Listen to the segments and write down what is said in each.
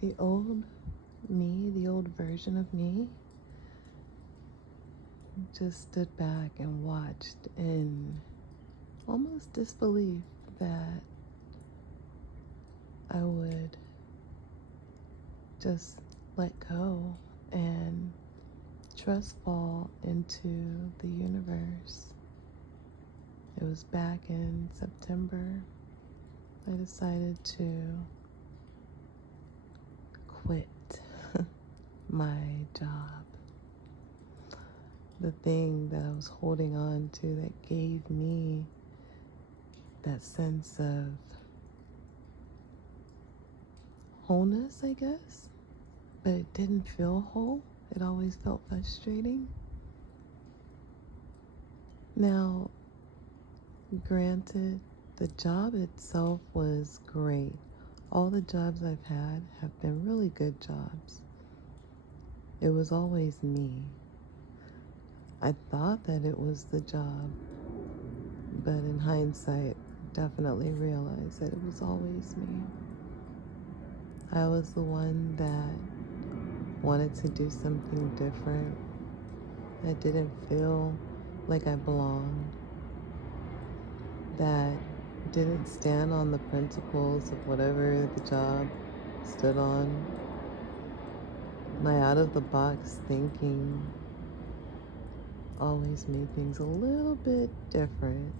the old me, the old version of me, just stood back and watched in almost disbelief that I would just let go and trust fall into the universe. It was back in September. I decided to quit my job. The thing that I was holding on to that gave me that sense of wholeness, I guess, but it didn't feel whole. It always felt frustrating. Now, granted, the job itself was great. All the jobs I've had have been really good jobs. It was always me. I thought that it was the job, but in hindsight, definitely realized that it was always me. I was the one that wanted to do something different, that didn't feel like I belonged, that didn't stand on the principles of whatever the job stood on. My out-of-the-box thinking always made things a little bit different,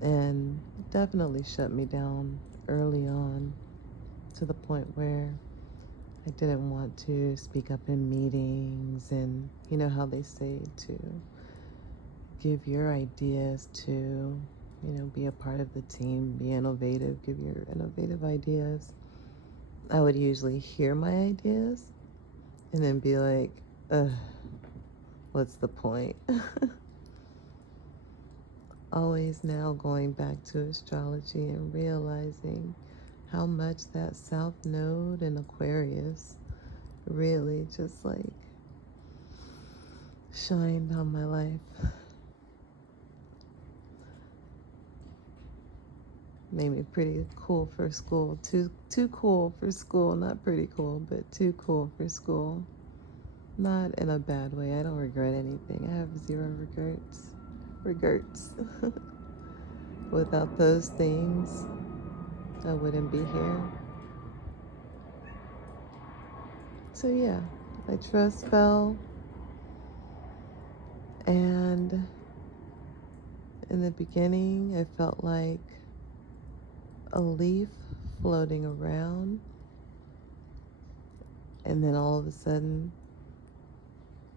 and definitely shut me down early on, to the point where I didn't want to speak up in meetings, and you know how they say to give your ideas to, be a part of the team, be innovative, give your innovative ideas. I would usually hear my ideas and then be like, ugh, what's the point? Always now going back to astrology and realizing how much that South Node in Aquarius really just like shined on my life. Made me pretty cool for school. Too cool for school. Not pretty cool, but too cool for school. Not in a bad way. I don't regret anything. I have zero regrets. Without those things, I wouldn't be here. So yeah, my trust fell, and in the beginning, I felt like a leaf floating around, and then all of a sudden,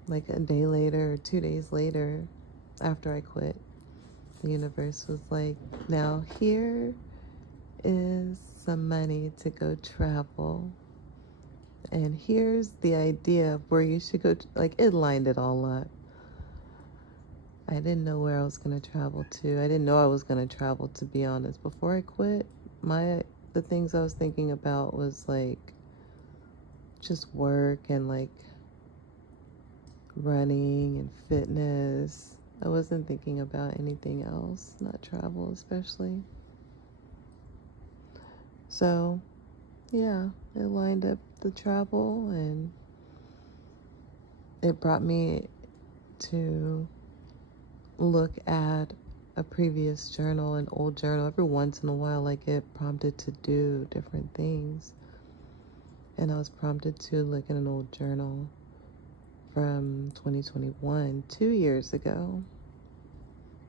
like a day later or 2 days later, after I quit, the universe was like, now here is some money to go travel, and here's the idea of where you should go. Like, it lined it all up. I didn't know where I was going to travel to. I didn't know I was going to travel, to be honest. Before I quit, the things I was thinking about was like just work and like running and fitness. I wasn't thinking about anything else, not travel especially. So yeah, it lined up the travel, and it brought me to look at a previous journal, an old journal. Every once in a while, like, it prompted to do different things, and I was prompted to look at an old journal from 2021, 2 years ago.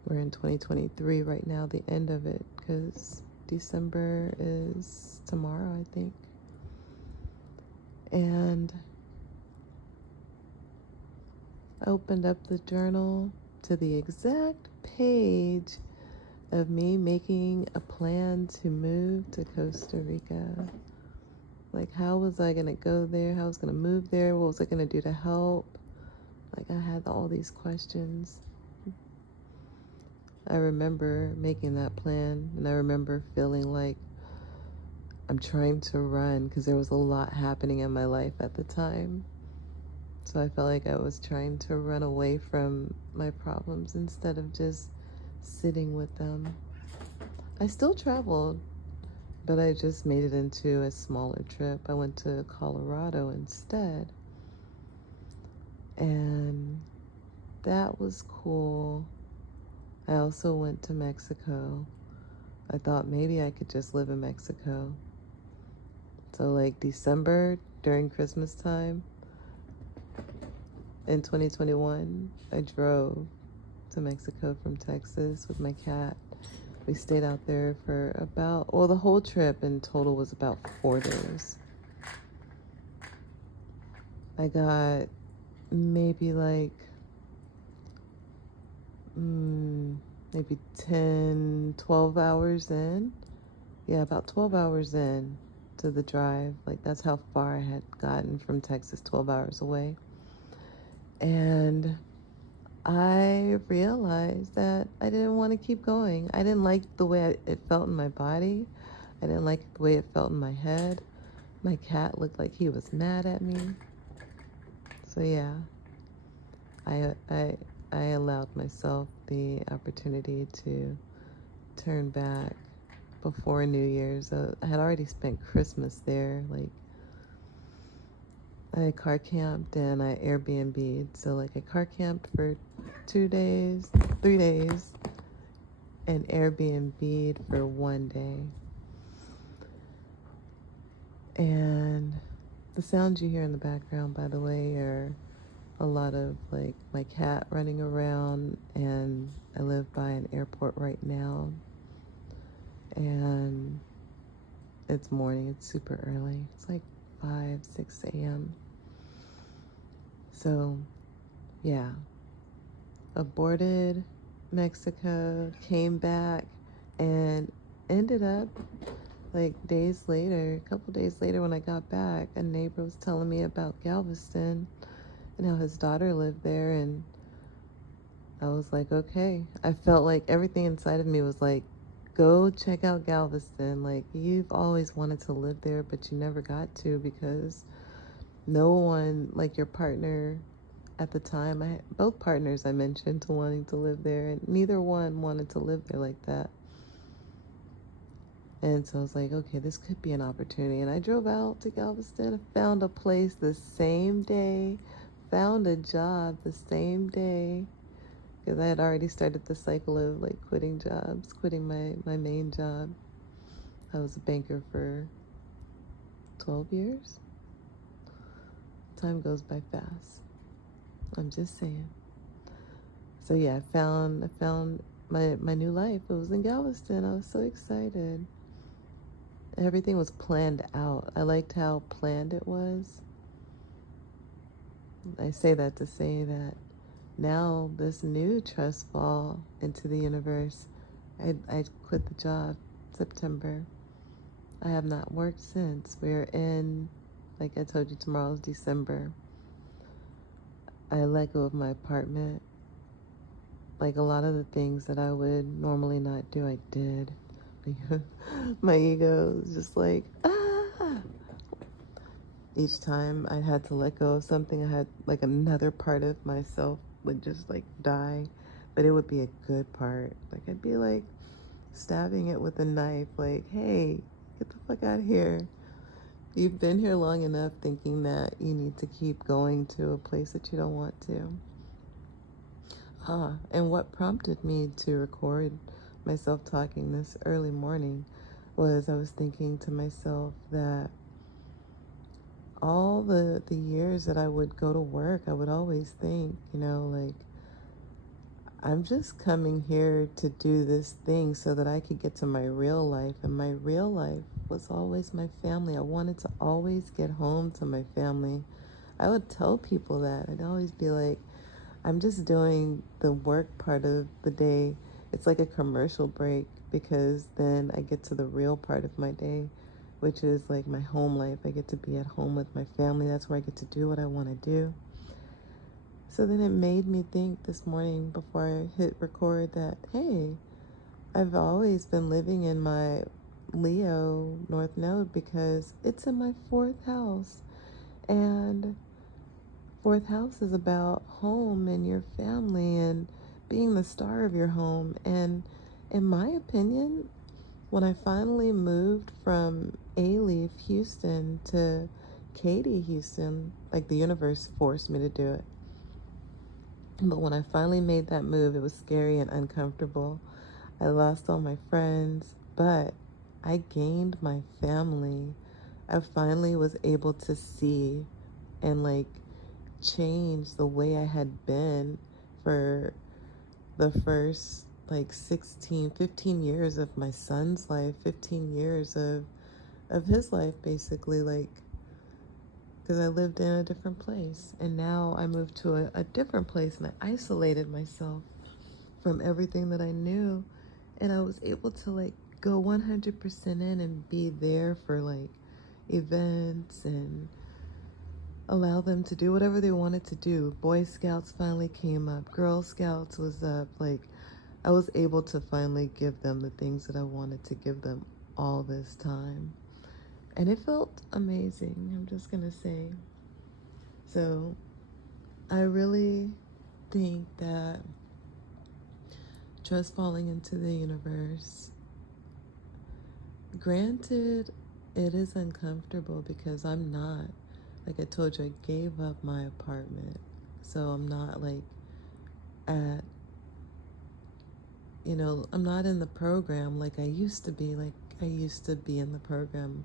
We're in 2023 right now, the end of it, because December is tomorrow, I think. And I opened up the journal to the exact page of me making a plan to move to Costa Rica. Like, how was I going to go there? How was I going to move there? What was I going to do to help? Like, I had all these questions. I remember making that plan, and I remember feeling like I'm trying to run, because there was a lot happening in my life at the time. So I felt like I was trying to run away from my problems instead of just sitting with them. I still traveled But I just made it into a smaller trip. I went to Colorado instead. And that was cool. I also went to Mexico. I thought maybe I could just live in Mexico. So, like December during Christmas time in 2021, I drove to Mexico from Texas with my cat. We stayed out there for about, well, the whole trip in total was about 4 days. I got maybe like maybe 10, 12 hours in. Yeah, about 12 hours in to the drive. Like, that's how far I had gotten from Texas, 12 hours away. And I realized that I didn't want to keep going. I didn't like the way it felt in my body. I didn't like the way it felt in my head. My cat looked like he was mad at me. So yeah, I allowed myself the opportunity to turn back before New Year's. I had already spent Christmas there. Like, I car camped and I Airbnb'd. So like I car camped for 2 days, 3 days, and Airbnb'd for 1 day. And the sounds you hear in the background, by the way, are a lot of like my cat running around, and I live by an airport right now. And it's morning, it's super early. It's like 5, 6 a.m. So, yeah. Aborted Mexico, came back, and ended up like days later, a couple days later when I got back, a neighbor was telling me about Galveston and how his daughter lived there, and I was like, okay. I felt like everything inside of me was like, go check out Galveston. Like, you've always wanted to live there, but you never got to because no one, like your partner at the time, both partners I mentioned to wanting to live there, and neither one wanted to live there like that. And so I was like, okay, this could be an opportunity. And I drove out to Galveston, found a place the same day, found a job the same day, because I had already started the cycle of like quitting jobs, quitting my main job. I was a banker for 12 years. Time goes by fast. I'm just saying. So yeah, I found my new life. It was in Galveston. I was so excited. Everything was planned out. I liked how planned it was. I say that to say that now this new trust fall into the universe. I quit the job September. I have not worked since. We're in, like I told you, tomorrow's December. I let go of my apartment. Like, a lot of the things that I would normally not do, I did. My ego was just like, ah. Each time I had to let go of something, I had like another part of myself would just like die, but it would be a good part. Like, I'd be like stabbing it with a knife, like, hey, get the fuck out of here. You've been here long enough thinking that you need to keep going to a place that you don't want to. And what prompted me to record myself talking this early morning was I was thinking to myself that all the years that I would go to work, I would always think, like, I'm just coming here to do this thing so that I could get to my real life. And my real life was always my family. I wanted to always get home to my family. I would tell people that. I'd always be like, I'm just doing the work part of the day. It's like a commercial break, because then I get to the real part of my day, which is like my home life. I get to be at home with my family. That's where I get to do what I want to do. So then it made me think this morning before I hit record that, hey, I've always been living in my Leo North Node because it's in my 4th house. And 4th house is about home and your family and being the star of your home. And in my opinion, When I finally moved from A-Leaf Houston to Katy Houston, like the universe forced me to do it. But when I finally made that move, it was scary and uncomfortable. I lost all my friends, but I gained my family. I finally was able to see and like change the way I had been for the first like 15 years of my son's life, 15 years of his life, basically, like, because I lived in a different place. And now I moved to a different place and I isolated myself from everything that I knew. And I was able to like go 100% in and be there for like events and allow them to do whatever they wanted to do. Boy Scouts finally came up. Girl Scouts was up. Like, I was able to finally give them the things that I wanted to give them all this time. And it felt amazing, I'm just going to say. So I really think that trust falling into the universe, granted, it is uncomfortable because I'm not, like I told you, I gave up my apartment. So I'm not like at, I'm not in the program like I used to be. Like I used to be in the program.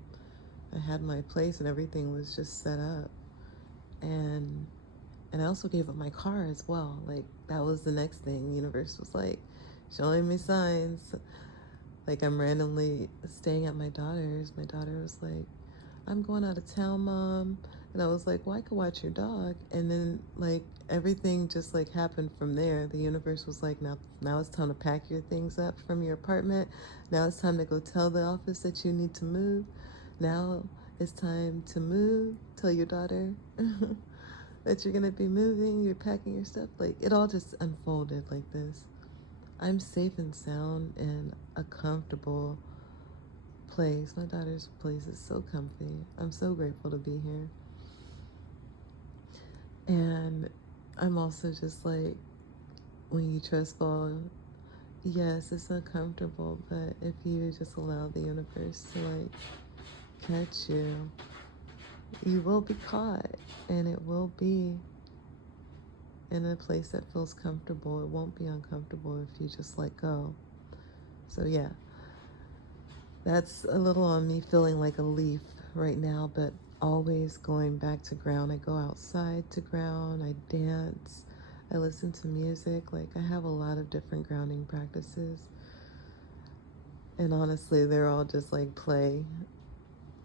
I had my place and everything was just set up. And I also gave up my car as well. Like that was the next thing. The universe was like showing me signs. Like I'm randomly staying at my daughter's. My daughter was like, I'm going out of town, Mom. And I was like, well, I could watch your dog. And then like everything just like happened from there. The universe was like, now it's time to pack your things up from your apartment. Now it's time to go tell the office that you need to move. Now it's time to move. Tell your daughter that you're gonna be moving, you're packing your stuff. Like it all just unfolded like this. I'm safe and sound in a comfortable place. My daughter's place is so comfy. I'm so grateful to be here. And I'm also just like, when you trust fall, yes, it's uncomfortable, but if you just allow the universe to like catch you, you will be caught, and it will be in a place that feels comfortable. It won't be uncomfortable if you just let go. So yeah, that's a little on me feeling like a leaf right now, but always going back to ground. I go outside to ground, I dance, I listen to music. Like I have a lot of different grounding practices. And honestly, they're all just like play.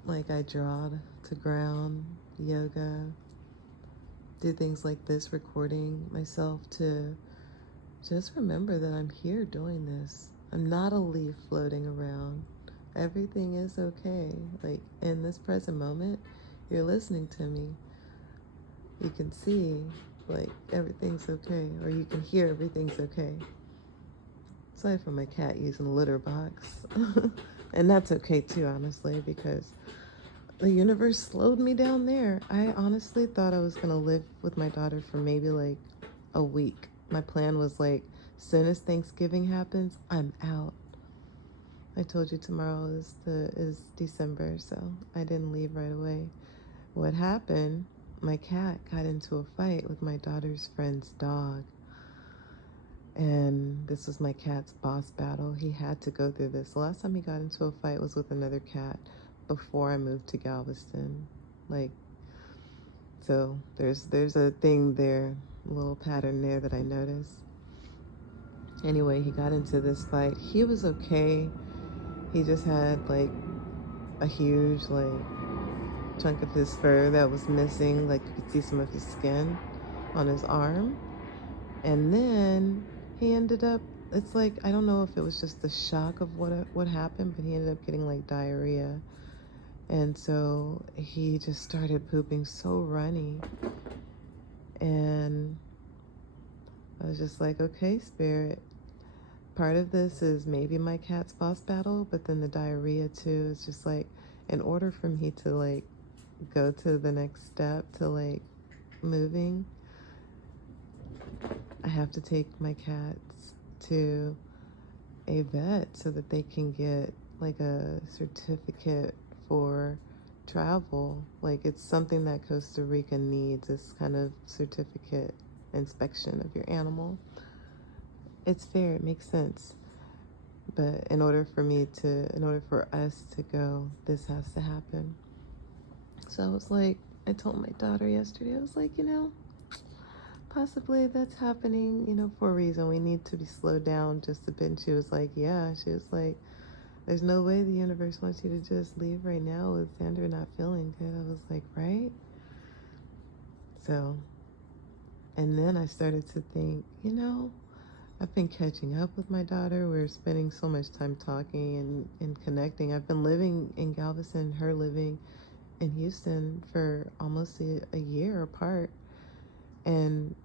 Like I draw to ground, yoga, do things like this, recording myself to just remember that I'm here doing this. I'm not a leaf floating around. Everything is okay. Like in this present moment, you're listening to me. You can see like everything's okay, or you can hear everything's okay. Aside from my cat using the litter box. And that's okay too, honestly, because the universe slowed me down there. I honestly thought I was gonna live with my daughter for maybe like a week. My plan was like, soon as Thanksgiving happens, I'm out. I told you tomorrow is December, so I didn't leave right away. What happened? My cat got into a fight with my daughter's friend's dog. And this was my cat's boss battle. He had to go through this. The last time he got into a fight was with another cat before I moved to Galveston. Like, so there's a thing there, a little pattern there that I noticed. Anyway, he got into this fight. He was okay. He just had like a huge like chunk of his fur that was missing. Like you could see some of his skin on his arm. And then he ended up, it's like, I don't know if it was just the shock of what happened, but he ended up getting like diarrhea. And so he just started pooping so runny. And I was just like, okay, spirit, part of this is maybe my cat's boss battle, but then the diarrhea too is just like, in order for me to like go to the next step to like moving, I have to take my cats to a vet so that they can get like a certificate for travel. Like, it's something that Costa Rica needs, this kind of certificate inspection of your animal. It's fair, it makes sense. But in order for us to go, this has to happen. So I was like, I told my daughter yesterday, I was like, possibly that's happening, for a reason. We need to be slowed down just a bit. And she was like, yeah. She was like, there's no way the universe wants you to just leave right now with Sandra not feeling good. I was like, right? So, and then I started to think, I've been catching up with my daughter. We're spending so much time talking and connecting. I've been living in Galveston, her living in Houston for almost a year apart. And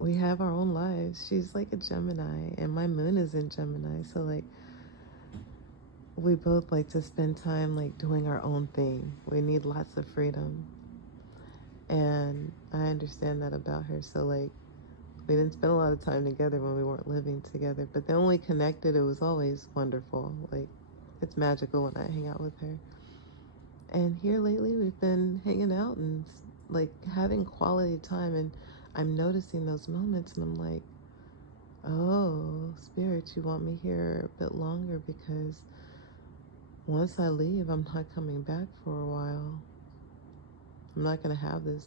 we have our own lives. She's like a Gemini, and my moon is in Gemini. So, like, we both like to spend time, like, doing our own thing. We need lots of freedom. And I understand that about her. So, like, we didn't spend a lot of time together when we weren't living together. But then when we connected, it was always wonderful. Like, it's magical when I hang out with her. And here lately, we've been hanging out and, like, having quality time. And I'm noticing those moments, and I'm like, oh, Spirit, you want me here a bit longer, because once I leave, I'm not coming back for a while. I'm not going to have this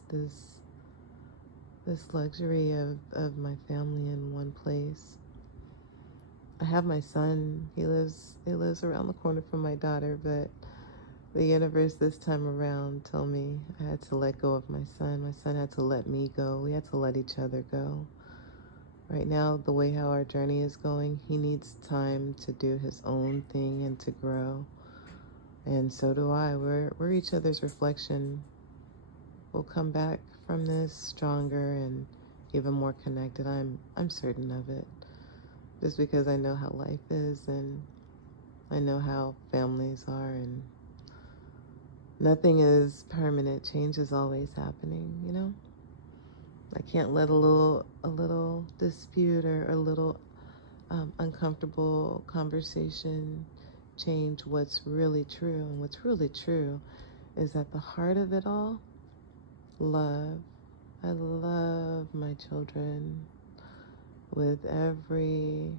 luxury of my family in one place. I have my son. He lives around the corner from my daughter, but the universe this time around told me I had to let go of my son. My son had to let me go. We had to let each other go. Right now, the way how our journey is going, he needs time to do his own thing and to grow. And so do I. We're each other's reflection. We'll come back from this stronger and even more connected. I'm certain of it. Just because I know how life is, and I know how families are, and nothing is permanent. Change is always happening, I can't let a little dispute or a little uncomfortable conversation change what's really true. And what's really true is at the heart of it all, love. I love my children with everything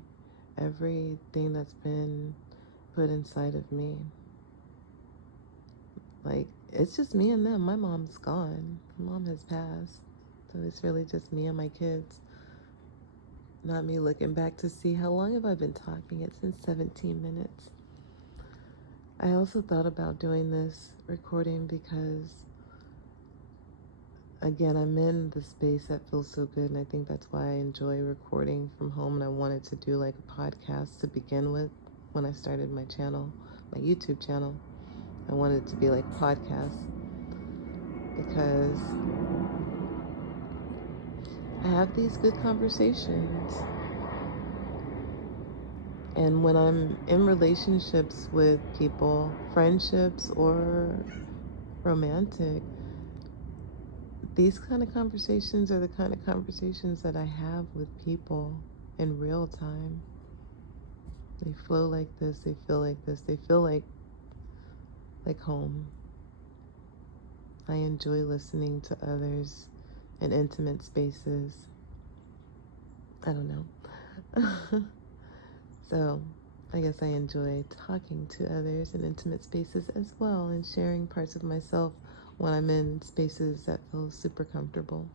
that's been put inside of me. Like, it's just me and them. My mom's gone. My mom has passed. So it's really just me and my kids. Not me looking back to see how long have I been talking. It's been 17 minutes. I also thought about doing this recording because, again, I'm in the space that feels so good, and I think that's why I enjoy recording from home. And I wanted to do like a podcast to begin with when I started my channel, my YouTube channel. I wanted it to be like a podcast because I have these good conversations. And when I'm in relationships with people, friendships or romantic, these kind of conversations are the kind of conversations that I have with people in real time. They flow like this, they feel like this, they feel like home. I enjoy listening to others in intimate spaces. I don't know. So I guess I enjoy talking to others in intimate spaces as well, and sharing parts of myself when I'm in spaces that feel super comfortable.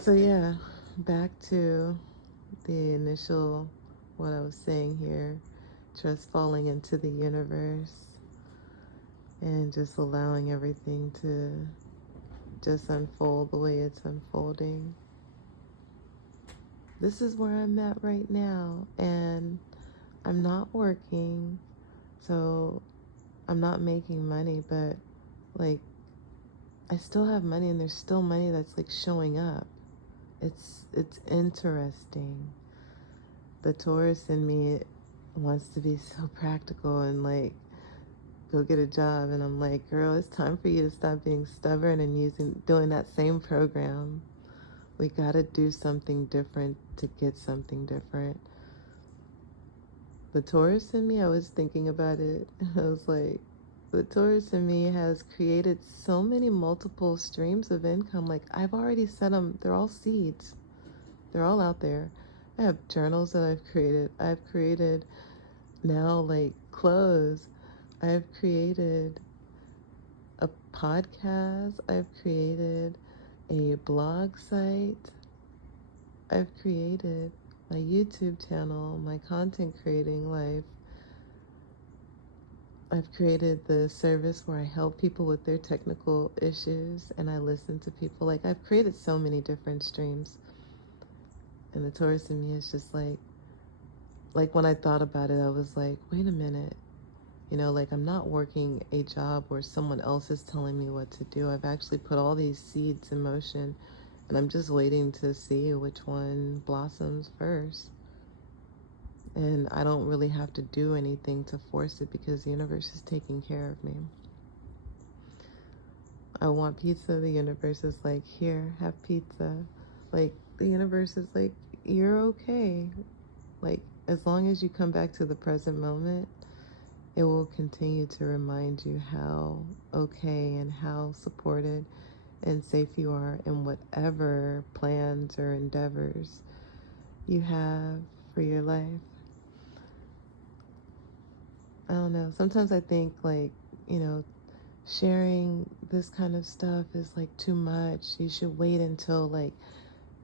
So yeah, back to the initial, what I was saying here, trust falling into the universe and just allowing everything to just unfold the way it's unfolding. This is where I'm at right now, and I'm not working, so I'm not making money, but like, I still have money, and there's still money that's like showing up. It's interesting. The Taurus in me wants to be so practical and like go get a job, and I'm like, girl, it's time for you to stop being stubborn and doing that same program. We gotta do something different to get something different. the Taurus in me, I was thinking about it. I was like, the Taurus in me has created so many multiple streams of income. Like, I've already set them, they're all seeds, they're all out there. I have journals that I've created. I've created now, like, clothes. I've created a podcast. I've created a blog site. I've created my YouTube channel, my content creating life. I've created the service where I help people with their technical issues and I listen to people. Like, I've created so many different streams. And the Taurus in me is just like when I thought about it, I was like, wait a minute. You know, like, I'm not working a job where someone else is telling me what to do. I've actually put all these seeds in motion and I'm just waiting to see which one blossoms first. And I don't really have to do anything to force it because the universe is taking care of me. I want pizza. The universe is like, here, have pizza. Like, the universe is like, you're okay. Like, as long as you come back to the present moment, it will continue to remind you how okay and how supported and safe you are in whatever plans or endeavors you have for your life. I don't know. Sometimes I think, like, you know, sharing this kind of stuff is like too much. You should wait until like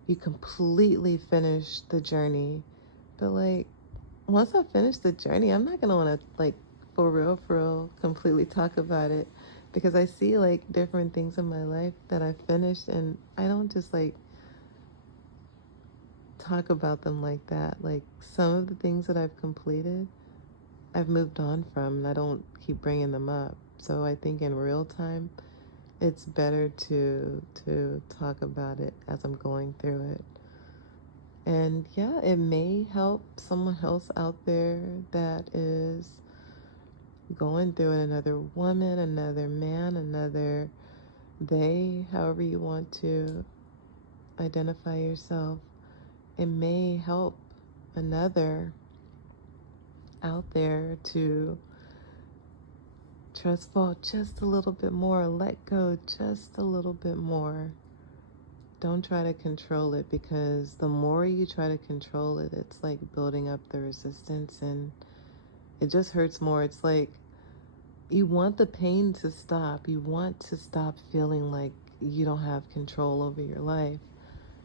you completely finish the journey. But like, once I finish the journey, I'm not gonna want to, like, for real, completely talk about it because I see like different things in my life that I finished and I don't just like talk about them like that. Like, some of the things that I've completed, I've moved on from and I don't keep bringing them up. So I think in real time, it's better to talk about it as I'm going through it. And yeah, it may help someone else out there that is going through it, another woman, another man, another they, however you want to identify yourself. It may help another out there to trust fall just a little bit more, let go just a little bit more. Don't try to control it because the more you try to control it, it's like building up the resistance and it just hurts more. It's like you want the pain to stop. You want to stop feeling like you don't have control over your life.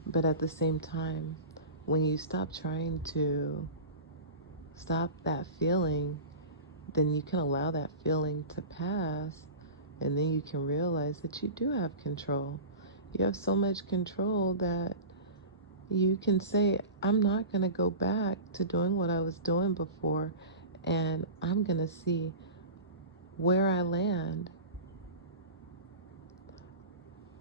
But at the same time, when you stop trying to stop that feeling, then you can allow that feeling to pass and then you can realize that you do have control. You have so much control that you can say, I'm not going to go back to doing what I was doing before, and I'm going to see where I land.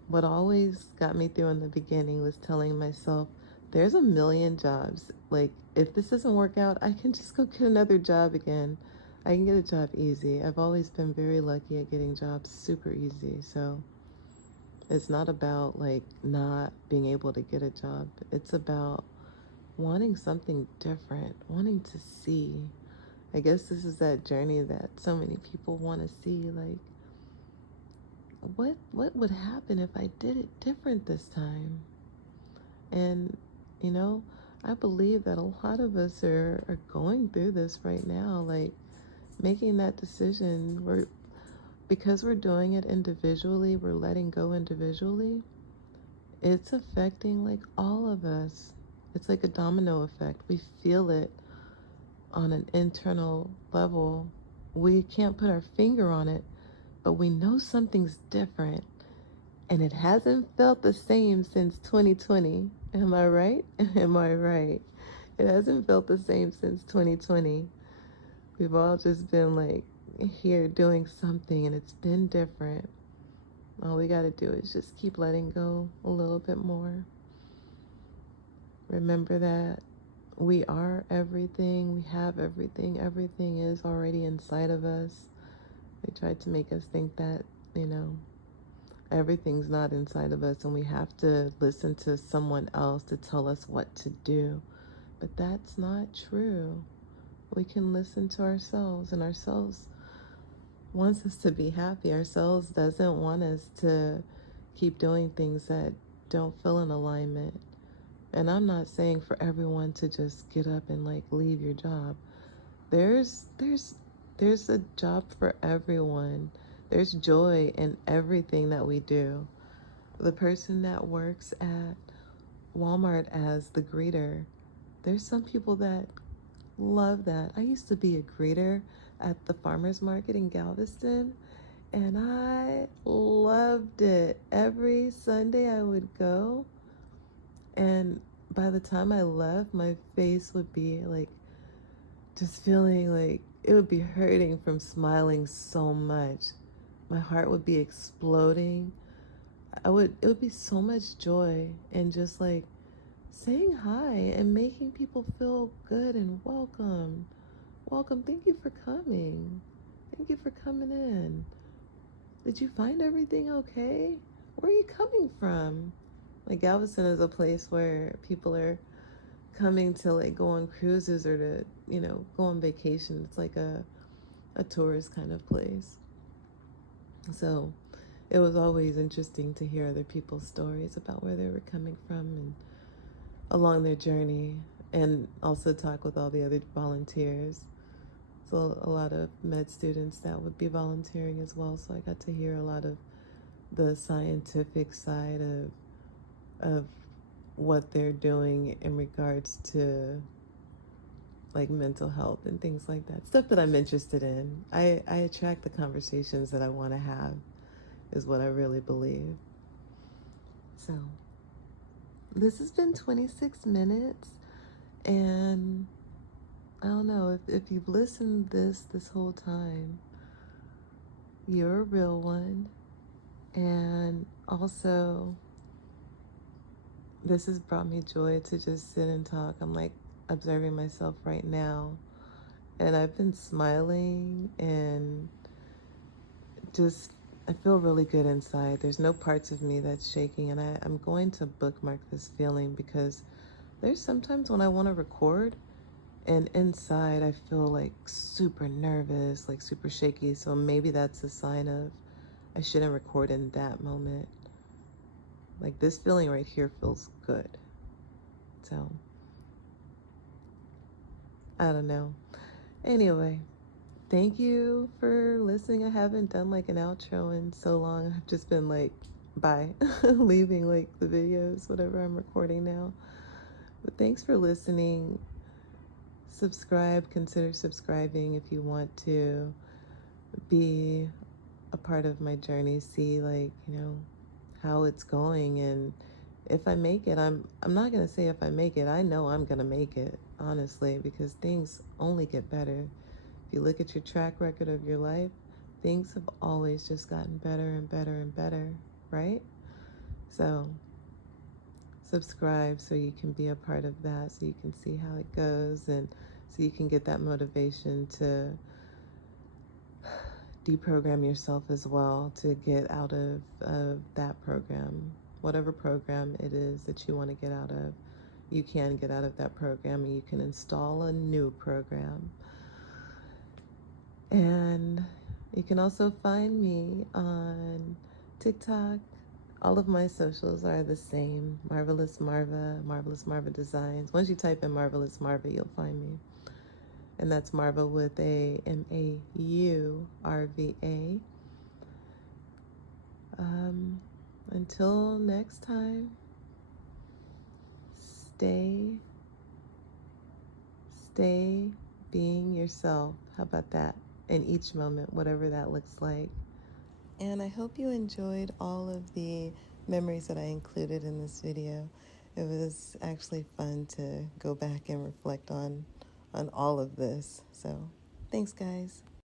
What always got me through in the beginning was telling myself, there's a million jobs. Like, if this doesn't work out, I can just go get another job again. I can get a job easy. I've always been very lucky at getting jobs super easy. So it's not about like not being able to get a job. It's about wanting something different, wanting to see. I guess this is that journey that so many people want to see. Like, what would happen if I did it different this time? And, you know, I believe that a lot of us are going through this right now, like making that decision. Because we're doing it individually, we're letting go individually, it's affecting like all of us. It's like a domino effect. We feel it on an internal level. We can't put our finger on it, but we know something's different. And it hasn't felt the same since 2020. Am I right? Am I right? It hasn't felt the same since 2020. We've all just been like here doing something and it's been different. All we got to do is just keep letting go a little bit more. Remember that we are everything, we have everything, everything is already inside of us. They tried to make us think that, you know, everything's not inside of us and we have to listen to someone else to tell us what to do. But that's not true. We can listen to ourselves, and ourselves wants us to be happy. Ourselves doesn't want us to keep doing things that don't feel in alignment. And I'm not saying for everyone to just get up and like leave your job. There's a job for everyone. There's joy in everything that we do. The person that works at Walmart as the greeter, there's some people that love that. I used to be a greeter at the farmers market in Galveston, and I loved it. Every Sunday I would go, and by the time I left, my face would be like just feeling like it would be hurting from smiling so much. My heart would be exploding. It would be so much joy and just like saying hi and making people feel good and welcome. Welcome. Thank you for coming. Thank you for coming in. Did you find everything okay? Where are you coming from? Like Galveston is a place where people are coming to like go on cruises or to, go on vacation. It's like a tourist kind of place. So it was always interesting to hear other people's stories about where they were coming from and along their journey, and also talk with all the other volunteers. So a lot of med students that would be volunteering as well. So I got to hear a lot of the scientific side of what they're doing in regards to like mental health and things like that. Stuff that I'm interested in. I attract the conversations that I want to have, is what I really believe. So this has been 26 minutes, and I don't know if you've listened this whole time, you're a real one. And also, this has brought me joy to just sit and talk. I'm like observing myself right now, and I've been smiling and just, I feel really good inside. There's no parts of me that's shaking, and I'm going to bookmark this feeling, because there's sometimes when I want to record and inside I feel like super nervous, like super shaky. So maybe that's a sign of I shouldn't record in that moment. Like this feeling right here feels good. So I don't know. Anyway, thank you for listening. I haven't done like an outro in so long. I've just been like, bye, leaving like the videos, whatever I'm recording now. But thanks for listening. Subscribe, consider subscribing if you want to be a part of my journey, see like, how it's going. And if I make it, I'm not going to say if I make it. I know I'm going to make it, honestly, because things only get better. If you look at your track record of your life, things have always just gotten better and better and better, right? So subscribe so you can be a part of that, so you can see how it goes, and so you can get that motivation to deprogram yourself as well, to get out of that program. Whatever program it is that you want to get out of, you can get out of that program, and you can install a new program. And you can also find me on TikTok. All of my socials are the same. Marvelous Marva, Marvelous Marva Designs. Once you type in Marvelous Marva, you'll find me. And that's Marva with a MAURVA. Until next time, stay being yourself. How about that? In each moment, whatever that looks like. And I hope you enjoyed all of the memories that I included in this video. It was actually fun to go back and reflect on all of this. So thanks, guys.